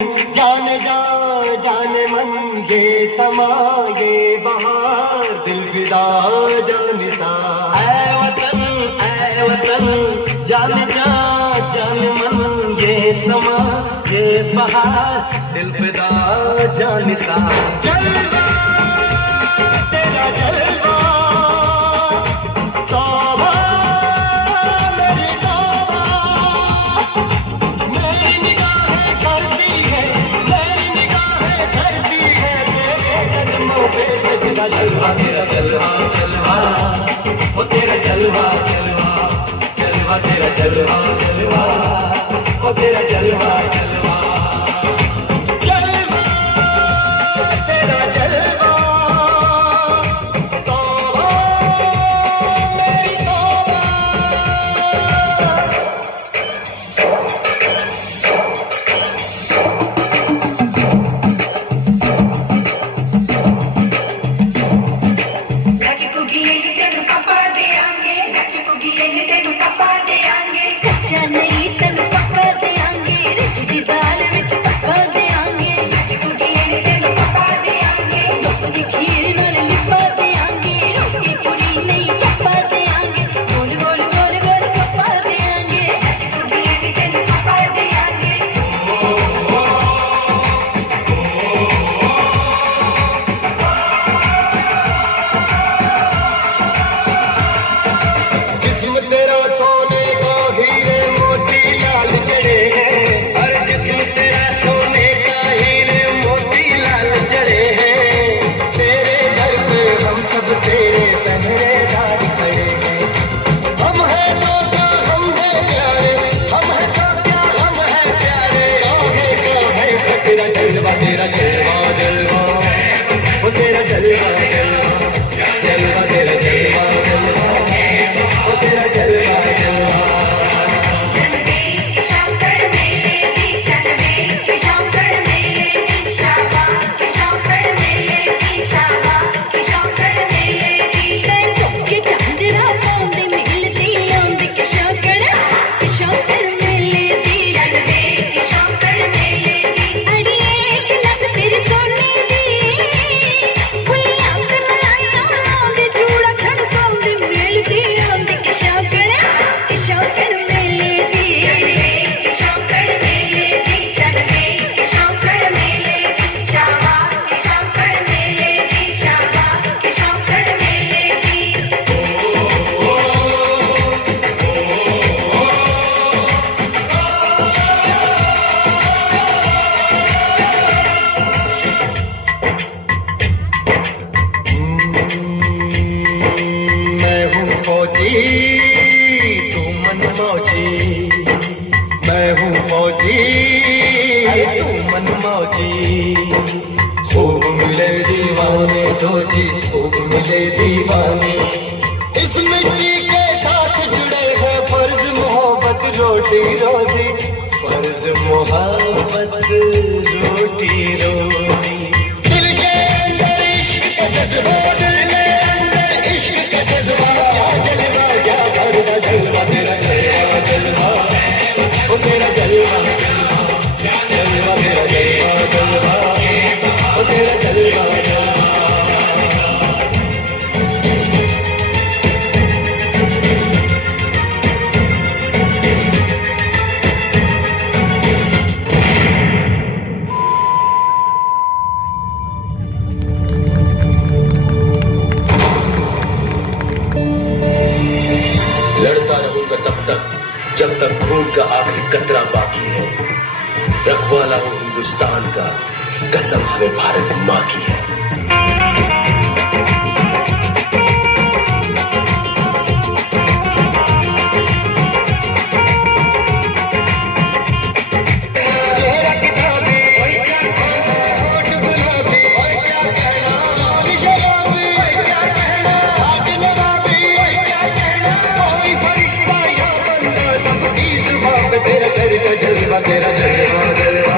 जाने जा जाने मन ये समा ये बहार दिल फिदा जानिसा ऐ वतन जाने जा जाने मन ये समा ये बहार दिल फिदा जानिसा जलवा तेरा जलवा तौबा मेरी तौबा मेरी निगाहें करती है मेरी निगाहें करती है तेरे कदमों पे सजदा जलवा तेरा जलवा जलवा वो तेरा जलवा जलवा जलवा तेरा जलवा जलवा वो तेरा जलवा जलवा जलवा तेरा जलवा तौबा मेरी तौबा नचकुगी तेनु पापा दे आंगे नचकुगी तेनु पापा दे आंगे कच्चा नहीं तेनु पापा दे आंगे रिच दी दाल विच पापा दे आंगे नचकुगी तेनु पापा दे आंगे दुख दी खीर नाल लिपा दे आंगे रोटी पूरी नहीं चपा दे आंगे गोल गोल गोल गोल पापा दे आंगे नचकुगी तेनु पापा दे आंगे जिस्म तेरा सोने का हीरे मोती लाल जड़े हैं हर जिस्म तेरा सोने का हीरे मोती लाल जड़े हैं तेरे दर पे हम सब तेरे पहरेदार खड़े हैं हम हैं तो क्या हम हैं प्यारे हम हैं तो क्या हम हैं प्यारे आगे क्या है तेरा जलवा जलवा वो तेरा जलवा जलवा जलवा तेरा जलवा जलवा वो तेरा जलवा जलवा चलवे शंकर मेले दी चलवे शंकर मेले दी शाबा शंकर मेले दी शाबा शंकर मेले दी चौके झांझरा पाਉਂਦੇ ਮਿਲਦੀ ਆਉਂਦੀ ਕਿ ਸ਼ੰਕਰ ਮੇਲੇ ਦੀ ਚਲਵੇ ਸ਼ੰਕਰ ਮੇਲੇ ਦੀ ਅੜੀਏ ਕਿ ਨੱਕ ਤੇਰੀ ਸੋਨੇ ਦੀ ਫੁੱਲੀਆਂ ਤੇ ਮਲਾਈਆਂ ਲਾਉਂਦੇ ਚੂੜਾ ਖੜਕਾਉਂਦੇ ਮਿਲਦੀ ਆਉਂਦੀ ਕਿ ਸ਼ੰਕਰ ਮੇਲੇ ਦੀ ਚਲਵੇ ਸ਼ੰਕਰ ਮੇਲੇ ਦੀ ਚਲਵੇ ਸ਼ੰਕਰ ਮੇਲੇ ਦੀ ਸ਼ਾਬਾ ਸ਼ੰਕਰ ਮੇਲੇ ਦੀ ਸ਼ਾਬਾ ਸ਼ੰਕਰ ਮੇਲੇ ਦੀ मैं हूँ फौजी तू मन मौजी मैं हूँ फौजी तू मन मौजी खूब मिले दीवाने दो जी खूब मिले दीवाने इस मिट्टी के साथ जुड़े हैं फर्ज मोहब्बत रोटी रोजी फर्ज मोहब्बत रोटी रोजी दिल के अंदर इश्क का जज्बा दिल के अंदर इश्क का जज्बा क्या जलवा क्या भरवा जलवा तेरा जलवा जलवा वो तेरा जलवा जलवा जलवा तेरा जलवा जलवा वो तेरा जलवा जलवा लड़ता रहूंगा तब तक जब तक खून का आखिरी कतरा बाकी है रखवाला हूं हिंदुस्तान का कसम हमें भारत माँ की है